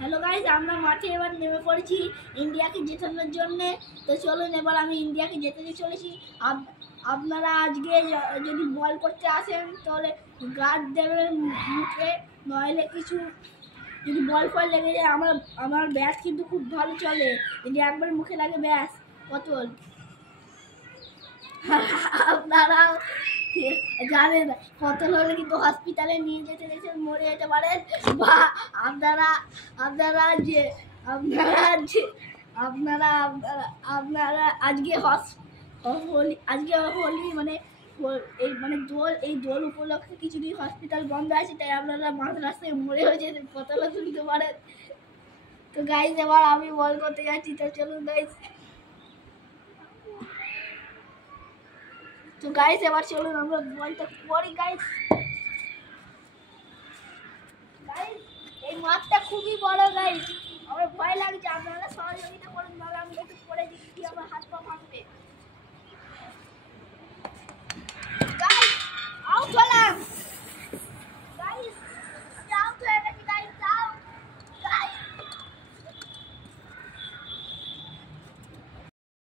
Hello guys, আমরা মাঠে এবার নেমে পড়েছি ইন্ডিয়াকে জেতানোর জন্য। তো চলুন এবার আমি ইন্ডিয়াকে জেতাতে চলেছি। আপনারা আজকে যদি বল করতে আসেন তাহলে গার্ড দেবেন মুখে, নইলে কিছু যদি বল ফল লেগে যায়। আমার ব্যাট কিন্তু খুব ভালো চলে, যদি একবার মুখে লাগে ব্যাস পতল। আপনারা জানেন পতল হলে কিন্তু হসপিটালে নিয়ে যেতে গেছে মরে যেতে পারেন, বা আপনারা আপনারা যে আপনারা যে আপনারা আপনারা আজকে হোলি মানে এই মানে দোল উপলক্ষে কিছুদিন হসপিটাল বন্ধ আছে, তাই আপনারা মাঝ রাস্তায় মরে হয়ে যেতে পতলা তুলতে পারেন। তো গাইজ এবার আমি বল করতে যাচ্ছি, তো চলুন গাইজ। তো গাইস এবার চলুন আমরা বলটা করি গাইস। গাইস এই মাঠটা খুবই বড় গাইস, আমার ভয় লাগছে, আপনারা সবাই